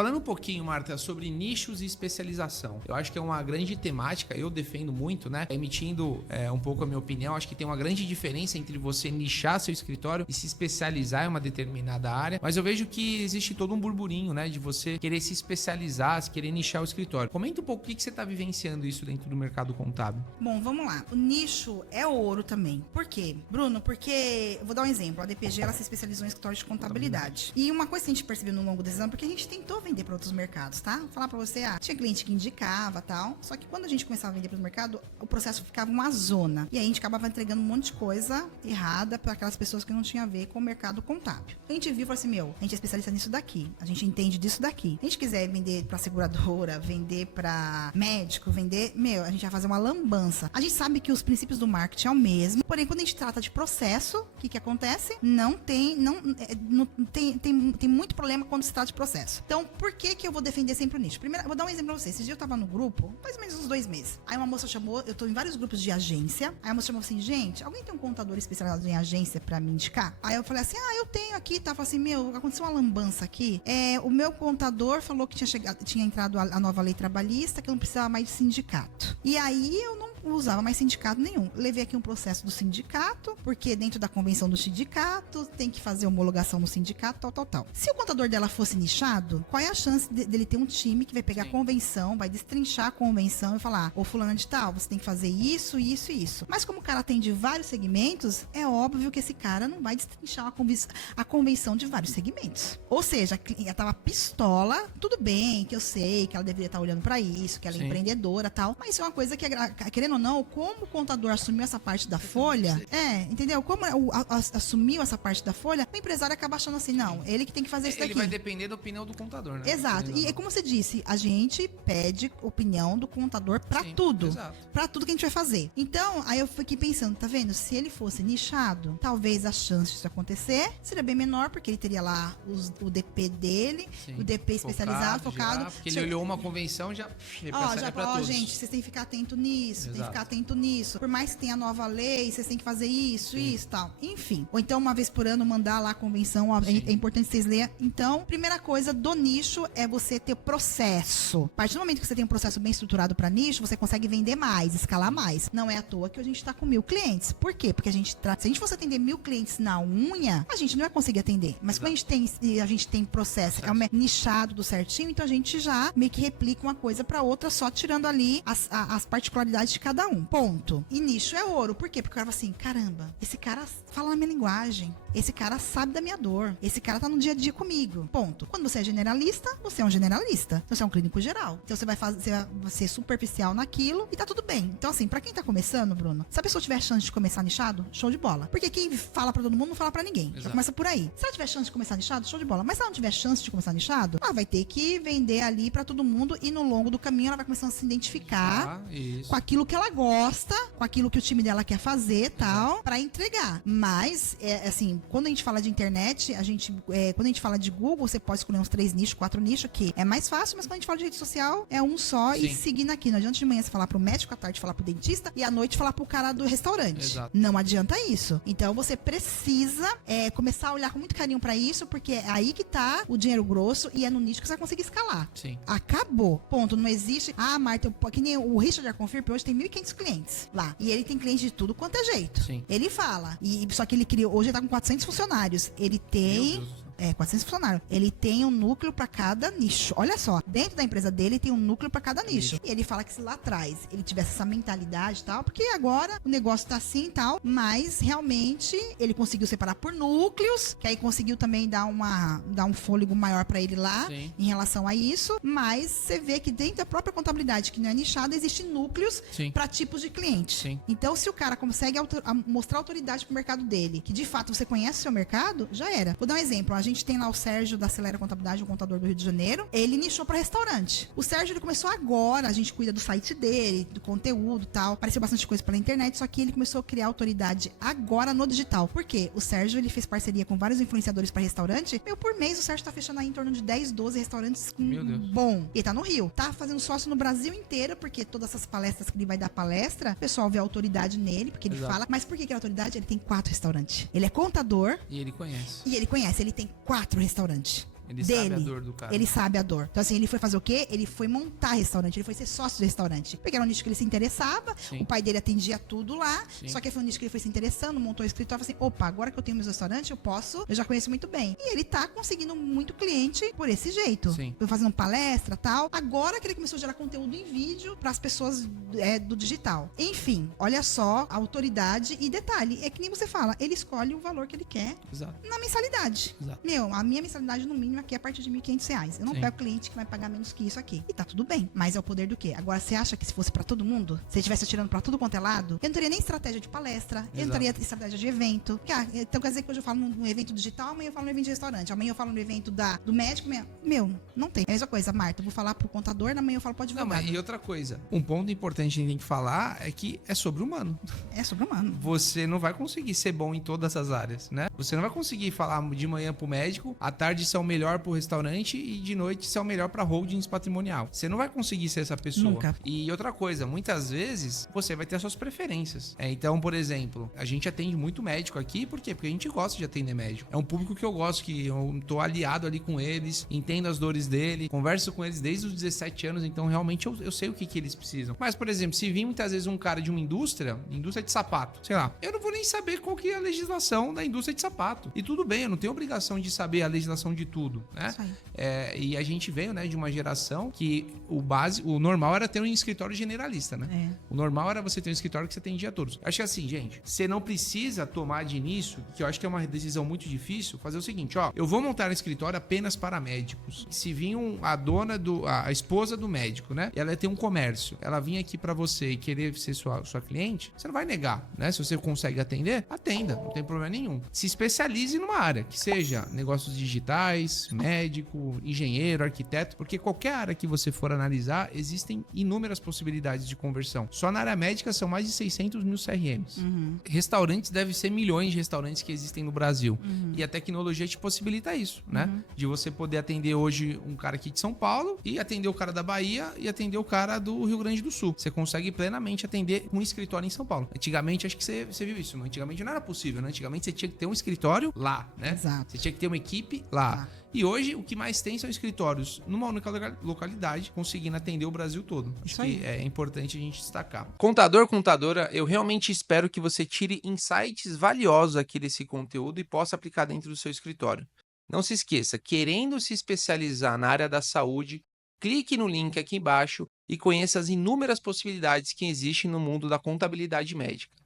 Falando um pouquinho, Marta, sobre nichos e especialização. Eu acho que é uma grande temática, eu defendo muito, né? Emitindo um pouco a minha opinião, acho que tem uma grande diferença entre você nichar seu escritório e se especializar em uma determinada área, mas eu vejo que existe todo um burburinho, né? De você querer se especializar, querer nichar o escritório. Comenta um pouco o que você está vivenciando isso dentro do mercado contábil. Bom, vamos lá. O nicho é ouro também. Por quê, Bruno? Porque, eu vou dar um exemplo, a DPG ela se especializou em escritório de contabilidade. E uma coisa que a gente percebeu no longo desse ano, porque a gente tentou vender para outros mercados, tá? Vou falar para você, tinha cliente que indicava tal, só que quando a gente começava a vender para o mercado, o processo ficava uma zona. E aí a gente acabava entregando um monte de coisa errada para aquelas pessoas que não tinham a ver com o mercado contábil. A gente viu e falou assim, a gente é especialista nisso daqui, a gente entende disso daqui. A gente quiser vender para seguradora, vender para médico, vender, a gente vai fazer uma lambança. A gente sabe que os princípios do marketing é o mesmo, porém quando a gente trata de processo, o que acontece? Tem muito problema quando se trata de processo. Então, por que eu vou defender sempre o nicho? Primeiro, eu vou dar um exemplo pra vocês. Esse dia eu tava no grupo, mais ou menos uns 2 meses. Aí uma moça chamou, eu tô em vários grupos de agência, aí a moça chamou assim, gente, alguém tem um contador especializado em agência pra me indicar? Aí eu falei assim, eu tenho aqui, tá? Eu falei assim, aconteceu uma lambança aqui, o meu contador falou que tinha entrado a nova lei trabalhista, que eu não precisava mais de sindicato. E aí eu não usava mais sindicato nenhum. Levei aqui um processo do sindicato, porque dentro da convenção do sindicato, tem que fazer homologação no sindicato, tal. Se o contador dela fosse nichado, qual é a chance dele ter um time que vai pegar a convenção, vai destrinchar a convenção e falar, fulana de tal, você tem que fazer isso, isso e isso. Mas como o cara atende vários segmentos, é óbvio que esse cara não vai destrinchar a convenção de vários segmentos. Ou seja, ela tava pistola, tudo bem, que eu sei que ela deveria estar olhando pra isso, que ela é empreendedora, tal, mas isso é uma coisa que, querendo ou não, como o contador assumiu essa parte da folha, entendeu? Como assumiu essa parte da folha, o empresário acaba achando assim, não, ele que tem que fazer isso daqui. Ele vai depender da opinião do contador, né? Exato. E como você disse, a gente pede opinião do contador pra tudo. Exato. Pra tudo que a gente vai fazer. Então, aí eu fiquei pensando, tá vendo? Se ele fosse nichado, talvez a chance disso acontecer seria bem menor, porque ele teria lá o DP dele, o DP especializado, focado. Porque ele olhou uma convenção, já repassaria pra todos. Gente, vocês têm que ficar atento nisso, tem que ficar atento nisso. Por mais que tenha nova lei, vocês têm que fazer isso, isso, tal. Enfim. Ou então, uma vez por ano, mandar lá a convenção, é importante que vocês leiam. Então, primeira coisa do nicho é você ter processo. A partir do momento que você tem um processo bem estruturado para nicho, você consegue vender mais, escalar mais. Não é à toa que a gente tá com 1000 clientes. Por quê? Porque se a gente fosse atender 1000 clientes na unha, a gente não vai conseguir atender. Mas quando a gente tem processo, nichado do certinho, então a gente já meio que replica uma coisa para outra, só tirando ali as particularidades de cada um. Ponto. E nicho é ouro. Por quê? Porque o cara fala assim, caramba, esse cara fala na minha linguagem. Esse cara sabe da minha dor. Esse cara tá no dia a dia comigo. Ponto. Quando você é generalista, você é um generalista. Você é um clínico geral. Então você vai ser superficial naquilo e tá tudo bem. Então assim, pra quem tá começando, Bruno, se a pessoa tiver chance de começar nichado, show de bola. Porque quem fala pra todo mundo não fala pra ninguém. Já começa por aí. Se ela tiver chance de começar nichado, show de bola. Mas se ela não tiver chance de começar nichado, ela vai ter que vender ali pra todo mundo e no longo do caminho ela vai começando a se identificar com aquilo que ela gosta, com aquilo que o time dela quer fazer, tal, pra entregar. Mas, assim, quando a gente fala de internet, quando a gente fala de Google, você pode escolher uns 3 nichos, 4 nichos, que é mais fácil, mas quando a gente fala de rede social, é um só e seguir naquilo. Não adianta de manhã você falar pro médico, à tarde falar pro dentista e à noite falar pro cara do restaurante. Exato. Não adianta isso. Então você precisa começar a olhar com muito carinho pra isso, porque é aí que tá o dinheiro grosso e é no nicho que você vai conseguir escalar. Sim. Acabou. Ponto. Não existe. Marta, que nem o Richard Arconfirp hoje tem 1.500 clientes lá. E ele tem clientes de tudo quanto é jeito. Sim. Ele fala. Só que ele criou, hoje ele tá com 400 funcionários. Ele tem 400 funcionários. Ele tem um núcleo pra cada nicho. Olha só, dentro da empresa dele tem um núcleo pra cada nicho. E ele fala que se lá atrás ele tivesse essa mentalidade e tal, porque agora o negócio tá assim e tal, mas realmente ele conseguiu separar por núcleos, que aí conseguiu também dar um fôlego maior pra ele lá em relação a isso, mas você vê que dentro da própria contabilidade, que não é nichada, existem núcleos pra tipos de cliente. Então, se o cara consegue mostrar autoridade pro mercado dele, que de fato você conhece o seu mercado, já era. Vou dar um exemplo. A gente tem lá o Sérgio da Acelera Contabilidade, o contador do Rio de Janeiro. Ele nichou para restaurante. O Sérgio, ele começou agora, a gente cuida do site dele, do conteúdo e tal. Apareceu bastante coisa pela internet, só que ele começou a criar autoridade agora no digital. Por quê? O Sérgio, ele fez parceria com vários influenciadores para restaurante. Por mês, o Sérgio tá fechando aí em torno de 10, 12 restaurantes bom. Ele tá no Rio. Tá fazendo sócio no Brasil inteiro, porque todas essas palestras que ele vai dar palestra, o pessoal vê a autoridade nele, porque ele fala. Mas por que ele é autoridade? Ele tem 4 restaurantes. Ele é contador. E ele conhece. Ele tem 4 restaurantes. Ele sabe a dor do cara. Ele sabe a dor. Então, assim, ele foi fazer o quê? Ele foi montar restaurante, ele foi ser sócio do restaurante. Porque era um nicho que ele se interessava, o pai dele atendia tudo lá, só que foi um nicho que ele foi se interessando, montou o escritório, falou assim, opa, agora que eu tenho meus restaurantes, eu já conheço muito bem. E ele tá conseguindo muito cliente por esse jeito. Foi fazendo palestra e tal. Agora que ele começou a gerar conteúdo em vídeo para as pessoas do digital. Enfim, olha só a autoridade e detalhe, é que nem você fala, ele escolhe o valor que ele quer na mensalidade. Meu, a minha mensalidade no mínimo aqui é a partir de R$1.500. Eu não pego cliente que vai pagar menos que isso aqui. E tá tudo bem. Mas é o poder do quê? Agora, você acha que se fosse pra todo mundo, se ele estivesse atirando pra tudo quanto é lado, eu não teria nem estratégia de palestra, eu não teria estratégia de evento. Então quer dizer que hoje eu falo num evento digital, amanhã eu falo no evento de restaurante, amanhã eu falo no evento do médico. Meu, não tem. É a mesma coisa, Marta, eu vou falar pro contador, amanhã eu falo pro advogado. Não, mas e outra coisa, um ponto importante que a gente tem que falar é que é sobre humano. É sobre humano. Você não vai conseguir ser bom em todas as áreas, né? Você não vai conseguir falar de manhã pro médico, à tarde ser o melhor pro restaurante e de noite ser o melhor pra holdings patrimonial. Você não vai conseguir ser essa pessoa. Nunca. E outra coisa, muitas vezes você vai ter as suas preferências. Então, por exemplo, a gente atende muito médico aqui, por quê? Porque a gente gosta de atender médico. É um público que eu gosto, que eu tô aliado ali com eles, entendo as dores dele, converso com eles desde os 17 anos, então realmente eu sei o que eles precisam. Mas, por exemplo, se vir muitas vezes um cara de uma indústria de sapato, sei lá, eu não vou nem saber qual que é a legislação da indústria de sapato. E tudo bem, eu não tenho obrigação de saber a legislação de tudo, né? E a gente veio, né, de uma geração que o normal era ter um escritório generalista, né? O normal era você ter um escritório que você atendia todos. Acho que assim, gente, você não precisa tomar de início, que eu acho que é uma decisão muito difícil, fazer o seguinte, ó, eu vou montar um escritório apenas para médicos. Se vir a esposa do médico, né? E ela tem um comércio, ela vir aqui para você e querer ser sua cliente, você não vai negar, né? Se você consegue atender, atenda, não tem problema nenhum. Se especialize numa área, que seja negócios digitais, médico, engenheiro, arquiteto, porque qualquer área que você for analisar, existem inúmeras possibilidades de conversão. Só na área médica são mais de 600 mil CRMs. Restaurantes, deve ser milhões de restaurantes que existem no Brasil. E a tecnologia te possibilita isso, né? De você poder atender hoje um cara aqui de São Paulo e atender o cara da Bahia e atender o cara do Rio Grande do Sul. Você consegue plenamente atender um escritório em São Paulo. Antigamente, acho que você viu isso. Antigamente não era possível, né? Antigamente você tinha que ter um escritório lá, né? Exato. Você tinha que ter uma equipe lá. E hoje, o que mais tem são escritórios numa única localidade, conseguindo atender o Brasil todo. Acho que é importante a gente destacar. Contador, contadora, eu realmente espero que você tire insights valiosos aqui desse conteúdo e possa aplicar dentro do seu escritório. Não se esqueça, querendo se especializar na área da saúde, clique no link aqui embaixo e conheça as inúmeras possibilidades que existem no mundo da contabilidade médica.